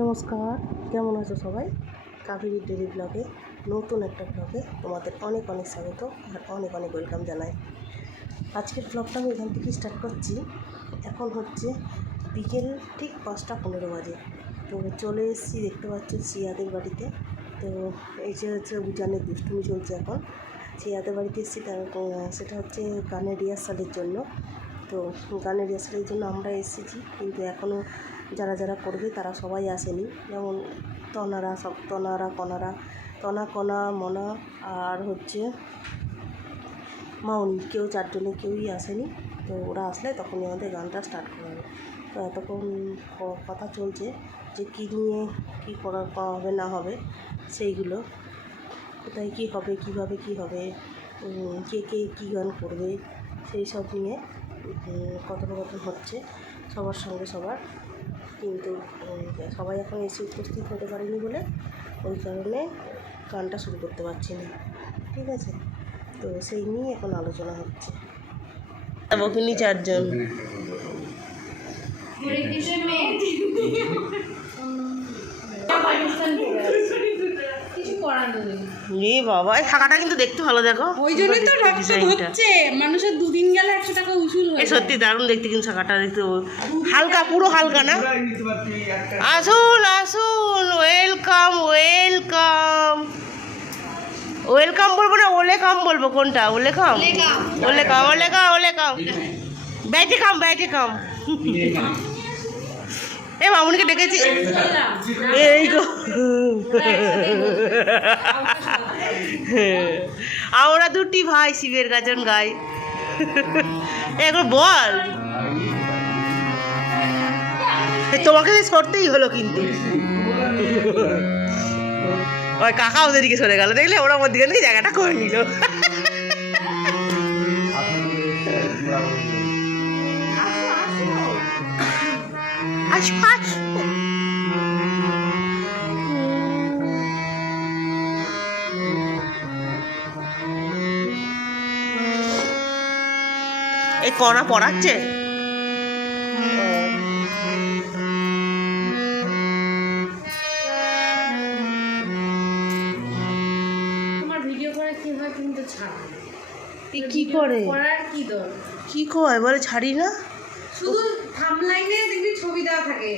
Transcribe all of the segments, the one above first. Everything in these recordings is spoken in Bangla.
নমস্কার, কেমন আছো সবাই? কাবেরী ডেইলি ব্লগে নতুন একটা ব্লগে তোমাদের অনেক অনেক স্বাগত আর অনেক অনেক ওয়েলকাম জানাই। আজকের ব্লগটা আমি এখান থেকে স্টার্ট করছি। এখন হচ্ছে বিকেল ঠিক 5:15 বাজে। তো চলে এসেছি, দেখতে পাচ্ছ সিয়াদের বাড়িতে। তো এই যে হচ্ছে উজানের দুষ্টুমি চলছে এখন। সিয়াদের বাড়িতে এসেছি, সেটা হচ্ছে গানের রিহার্সালের জন্য। তো গানের রিহার্সালের জন্য আমরা এসেছি, কিন্তু এখনও যারা যারা করবে তারা সবাই আসেনি। যেমন তনারা কণা মনা আর হচ্ছে মাউনি, কেউ চারজনে কেউই আসেনি। তো ওরা আসলে তখনই আমাদের গানটা স্টার্ট করা হবে। তো এতক্ষণ কথা চলছে যে কী নিয়ে কী করা হবে না হবে, সেইগুলো কোথায় কী হবে, কীভাবে কী হবে, কে কে কী গান করবে, সেই সব নিয়ে কথোপকথন হচ্ছে সবার সঙ্গে সবার। কিন্তু সবাই এখন এসে উপস্থিত হতে পারেনি বলে ওই কারণে গানটা শুরু করতে পারছি না, ঠিক আছে? তো সেই নিয়ে এখন আলোচনা হচ্ছে। বকিনি চারজন বাবা, এই থাকাটা কিন্তু দেখতে ভালো, দেখো ওই জন্যই তো হচ্ছে মানুষের দুদিন গেলে 100 টাকা উসুল হয়। সত্যি দারুণ দেখতে, কিন্তু থাকাটা দেখতে হালকা, পুরো হালকা না? আসুন আসুন, ওয়েলকাম ওয়েলকাম ওয়েলকাম বলবো না ওলেকাম বলবো? কোনটা? ওলেকাম ওলেকাম ওলেকাম ওলেকাম ব্যাটে কাম। এ মামুনিকে ডেকেছি, এই গো আমরা দুটি ভাই শিবের গাজন গাই। এখন বল, তোমাকে সরতেই হলো কিন্তু। ওই কাকা ওদের দিকে সরে গেল, দেখলে ওরা ওর দিকে জায়গাটা করে নিল। এই কণা পড়াচ্ছে। কি করে কি কয় বলে ছাড়ি না, শুধু থাম্বলাইনে দেখবি ছবি দেওয়া থাকে,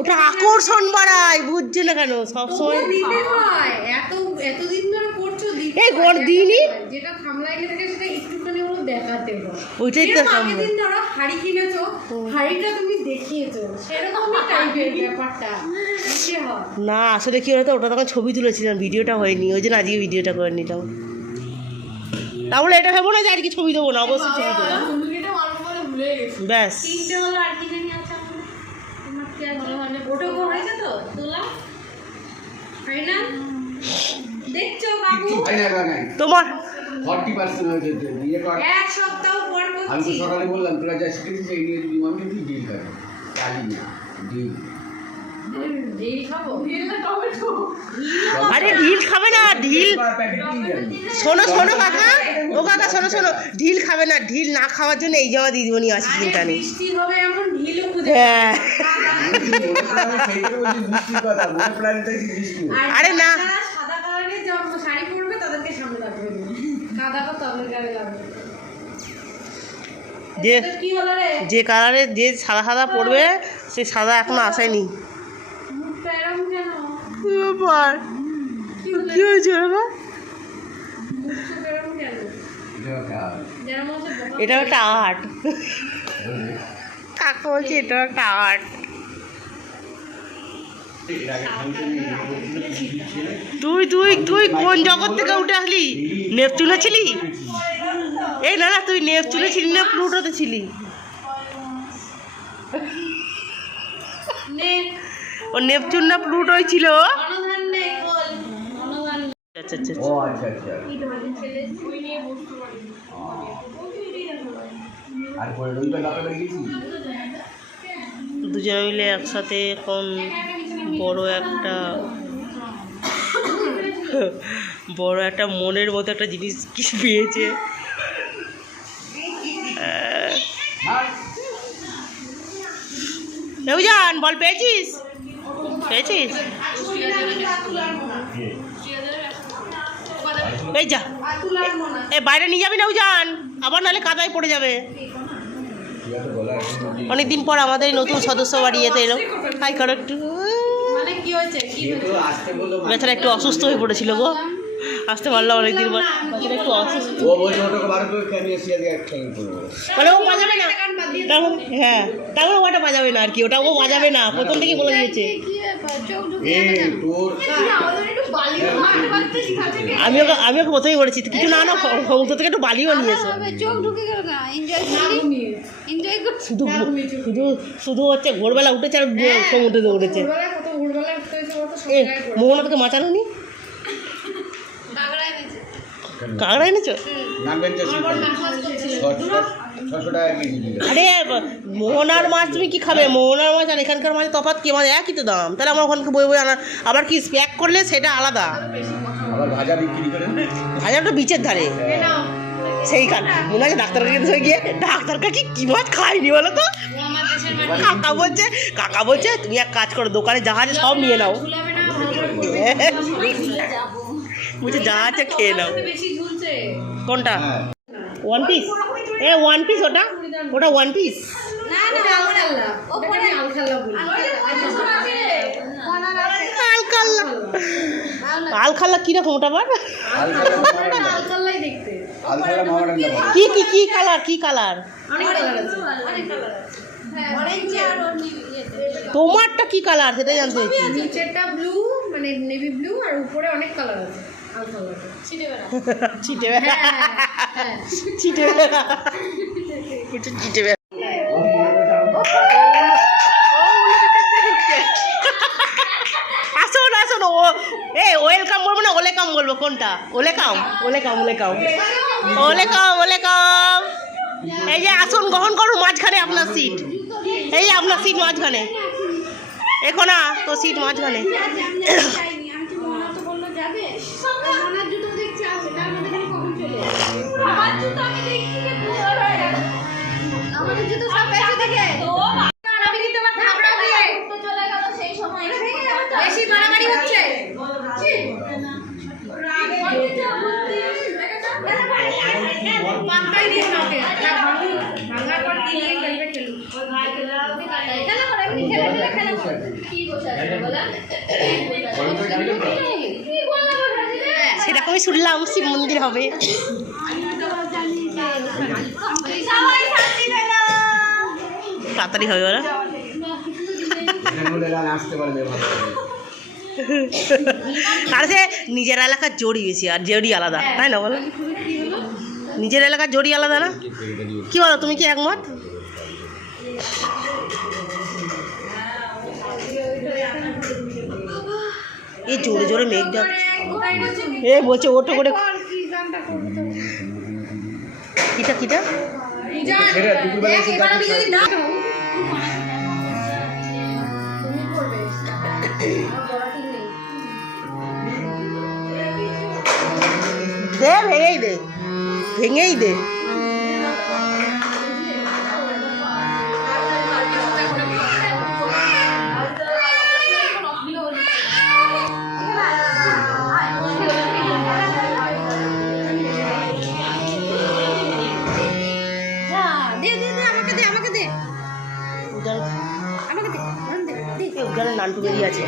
ওটা আকর্ষণ বাড়ায়, বুঝছে না কেন সবসময় দিতে হয়। এতদিন ধরে করছো এই গড় দিনই যেটা থাম্বলাইনে থাকে সেটা একটুখানি হলো দেখাতে হয়। ওইটাই তো আগের দিন ধরো হাড়ি কিনেছো, হাড়িটা তুমি দেখিয়েছো, সেরকমই টাইপের ব্যাপারটা দিতে হয় না। আসলে কি হতো, ওটা তখন ছবি তুলেছিলাম, ভিডিওটা হয়নি, ওই জন্য আজকে ভিডিওটা করে নিলাম। তাহলে এটা ভেবো না যে আজকে ছবি দেবো না, অবশ্যই ছবি দেবো। ব্যাস, তোমার 40% হয়েছে। এক সপ্তাহ পর আমি তো সকালে বললাম তোরা যা শিখেছিস এই নিয়ে যদি মামনি তুই ডিল খাবি, কালি না ডিল। আরে ঢিল খাবে না, ঢিল শোনো কাকা, ও কাকা শোনো, ঢিল খাবে না। ঢিল না খাওয়ার জন্য এই জামা দিদিমণি আছে, চিন্তা নেই। হ্যাঁ, আরে না, সাদা কালারের শাড়ি পরবে তাদেরকে সামনে রাখবে, কাদাটা তাদের গায়ে লাগবে। যে কালারের যে সাদা পড়বে সে সাদা এখনো আসেনি। কি হয়েছে এটা একটা আর্ট, কাকা বলছে এটা একটা আর্ট। তুই কোন জগৎ থেকে উঠে আসলি? নেপচুনে ছিলি? এই না তুই নেপচুনে ছিলি না প্লুটোতে ছিলি? ও নেপচুন না প্লুটোই ছিল। আচ্ছা দুজনে মিলে একসাথে এখন বড় একটা মনের মতো একটা জিনিস কি পেয়েছে। দেবজান বল পেয়েছিস? পেয়েছিস? এই যা, এ বাইরে নিয়ে যাবি না উজান, আবার নাহলে কাদায় পড়ে যাবে। অনেকদিন পর আমাদের এই নতুন সদস্য বাড়ি এতে এলো। হাই করো একটু। মানে কি হয়েছে? বেচারা একটু অসুস্থ হয়ে পড়েছিল গো, আসতে পারলাম অনেকদিন পর। বেচারা একটু অসুস্থ, মানে ও বাজাবে না তেমন। হ্যাঁ, তেমন ওটা বাজাবে না আর কি, ওটা ও বাজাবে না, প্রথম থেকেই বলে দিয়েছে। আমি ওকে প্রথমেই বলেছি কিছু না না, সমুদ্র থেকে একটু বালিও নিয়েছে। শুধু শুধু শুধু হচ্ছে ভোরবেলা উঠেছে আর সমুদ্রে দৌড়েছে। মোহনা তোকে মাচানো নি? কাঁকড়া এনেছো? আরে মোহনার মাছ তুমি কি খাবে? মোহনার মাছ আর এখানকার মাছ তফাৎ কি? আমাদের একই তো দাম, তাহলে আমরা ওখানকে বই বই আনা। আবার কি প্যাক করলে সেটা আলাদা। ভাজাটা বিচের ধারে সেইখানে মনে হয় ডাক্তারের কাছে গিয়ে ডাক্তার কাছে কি মাছ খাইনি বলো তো। কাকা বলছে তুমি এক কাজ করো, দোকানে যা আছে সব নিয়ে নাও, বলছে যা আছে খেয়ে নাও। কোনটা? One piece? এ ওয়ান পিস, ওটা ওটা ওয়ান পিস। আলখাল্লা কিরকম ওটা? আবার কি কি কি কালার? কি কালার তোমারটা? কি কালার সেটাই জানতে চাইছি। নিচেরটা ব্লু, মানে নেভি ব্লু, আর উপরে অনেক কালার আছে। ছিটে আসুন আসুন। ও এ ওয়েলকাম বলবো না ওয়েলকাম বলবো? কোনটা? Welcome welcome welcome welcome welcome. এই যে আসুন, গ্রহণ করুন, মাঝখানে আপনার সিট। এই আপনার সিট মাঝখানে, এখন না তো সিট মাঝখানে। সেরকমই শুনলাম শিব মন্দির হবে। তাড়াতাড়ি হবে ওরা। আর সে নিজের এলাকার জড়ি বেশি, আর জড়ি আলাদা, তাই না বলো? নিজের এলাকার জড়ি আলাদা না? কি বলো, তুমি কি একমত? এই জোরে জোরে মেঘ যাচ্ছে। এ বলছে ওটো করে কিটা কিটা দে, ভেঙেই দে, ভেঙেই দে। নানটু বেরিয়ে আছে।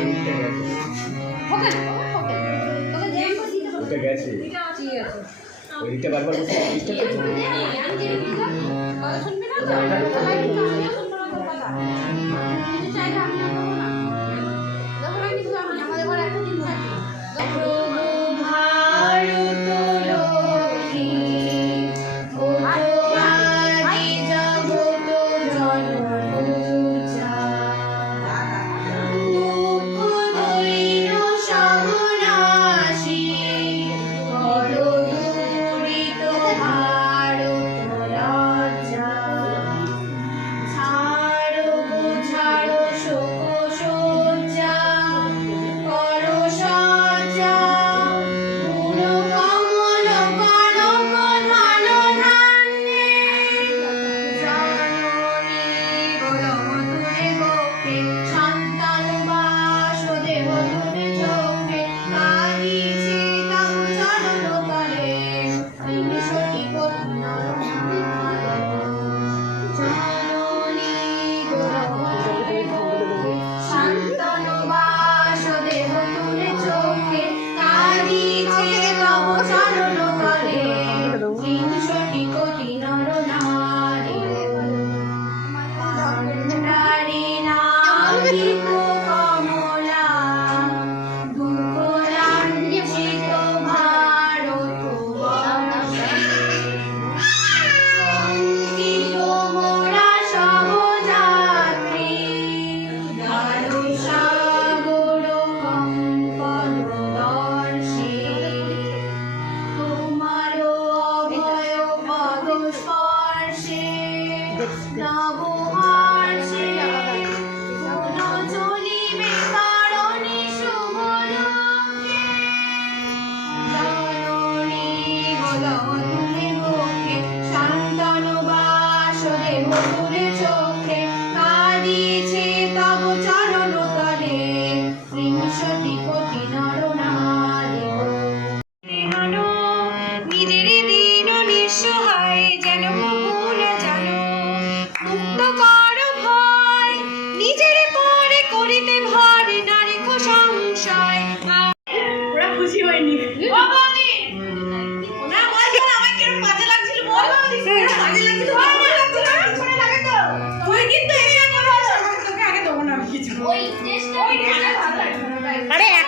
আরে এক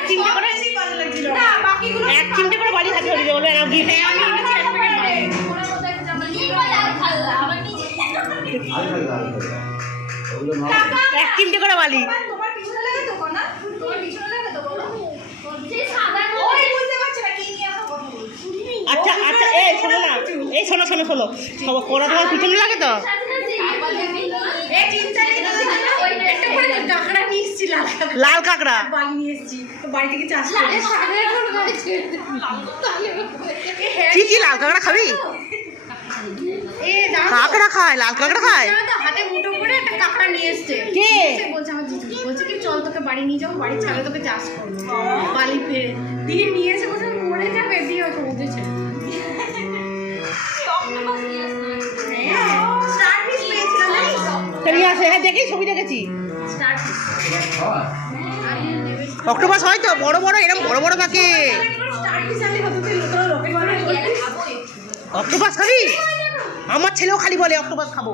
চিমটে করে বালি হাতে ধরে বলে না গিয়ে এক চিমটে করে বালি। আচ্ছা আচ্ছা এই শোনো না, এই শোনো শোনো শোনো, কড়া তোমার পিছনে লাগে তো। লাল কাঁকড়া কি কি লাল কাঁকড়া খাবি? কাঁকড়া খায়, লাল কাঁকড়া খায়। হাতে মুঠো করে একটা কাঁকড়া নিয়ে এসছে। কে বলছে আমার দিদি, বলছে কি চল তোকে বাড়ি নিয়ে যাবো, বাড়ির ছাদে তোকে চাষ করবো। বালি পেরে দিয়ে নিয়ে এসে বলছে মরে যাবে, দিয়ে ওকে বুঝেছে। হ্যাঁ দেখি ছবি দেখেছি। অক্টোপাস হয় তো বড় বড়, এরকম বড় বড় থাকে। অক্টোপাস খাবি? আমার ছেলেও খালি বলে অক্টোপাস খাবো।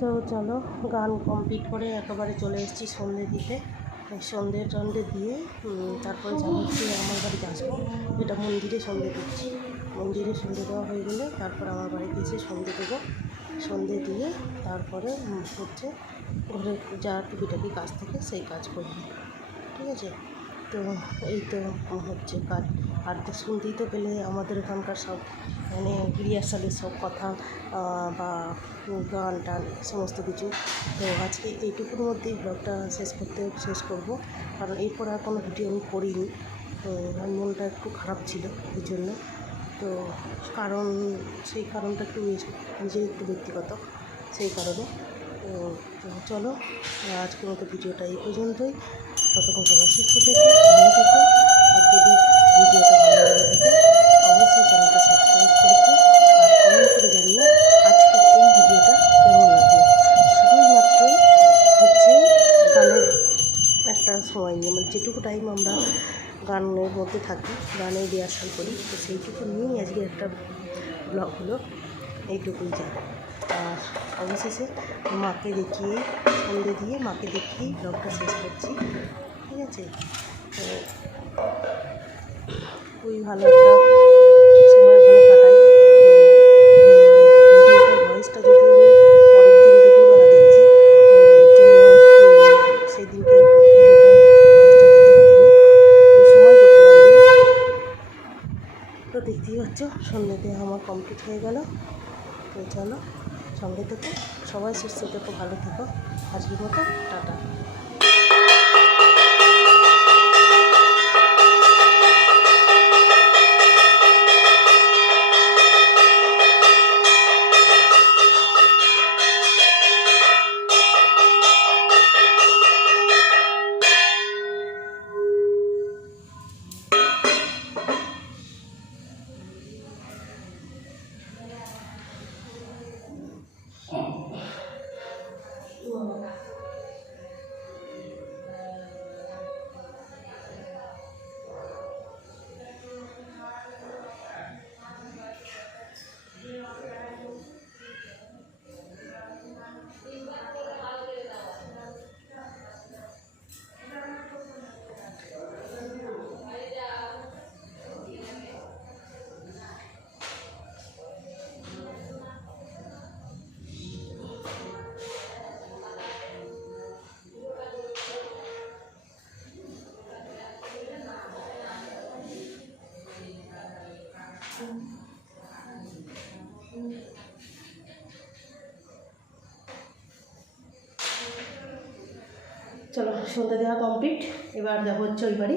তো চলো গান কমপ্লিট করে একেবারে চলে এসেছি সন্ধ্যে দিতে। সন্ধ্যে দিয়ে তারপরে যা হচ্ছে আমার বাড়িতে আসবো। এটা মন্দিরে সন্ধ্যে দিচ্ছি, মন্দিরে সন্ধ্যে দেওয়া হয়ে গেলে তারপর আমার বাড়িতে এসে সন্ধ্যে দেবো। সন্ধ্যে দিয়ে তারপরে হচ্ছে ঘরে যা টুকিটাকি কাজ থাকে সেই কাজ করবো, ঠিক আছে। তো এই তো হচ্ছে কাজ। আর তো শুনতেই তো পেলে আমাদের এখানকার সব মানে রিহার্সালের সব কথা বা গান টান সমস্ত কিছু। তো আজকে এইটুকুর মধ্যেই ব্লগটা শেষ করব, কারণ এরপর আর কোনো ভিডিও আমি করিনি। তো আমার মনটা একটু খারাপ ছিল এই জন্য। তো সেই কারণটা একটু নিজের একটু ব্যক্তিগত, সেই কারণে। তো চলো আজকের মতো ভিডিওটা এই পর্যন্তই। ততক্ষণ সবাই সুস্থ থেকো, ভালো থেকো। আর যদি ভিডিওটা ভালো লাগে থাকে অবশ্যই চ্যানেলটা সাবস্ক্রাইব করে দিও আর কমেন্ট করে জানিও আজকের এই ভিডিওটা কেমন লাগলো। শুধুমাত্রই হচ্ছে গানের একটা সময় নিয়ে, মানে যেটুকু টাইম আমরা গানের মধ্যে থাকি, গানের রিহার্সাল করি, তো সেইটুকু নিয়েই আজকে একটা ব্লগ হলো। এইটুকুই যা। আর অবশেষে মাকে দেখিয়ে সন্ধ্যে দিয়ে মাকে দেখিয়েই ব্লগটা শেষ করছি, ঠিক আছে। তো খুবই ভালো একটা সময় ওখানে কাটাই। তো ভিডিওটার ভয়েসটা যদি আমি পরের দিন দুপুরবেলা দিচ্ছি, তো এর জন্য সেই দিনকে ভিডিওটার ভয়েসটা দিতে পারিনি, সময় করতে পারিনি। তো দেখতেই পাচ্ছ সন্ধ্যেতে আমার কমপ্লিট হয়ে গেল। তো চলো সঙ্গে থেকো, সবাই সুস্থ থেকো, ভালো থেকো। আজকের মতো টাটা। চলো সন্ধ্যা দেওয়া কমপ্লিট, এবার যাবো হচ্ছে ওই বাড়ি।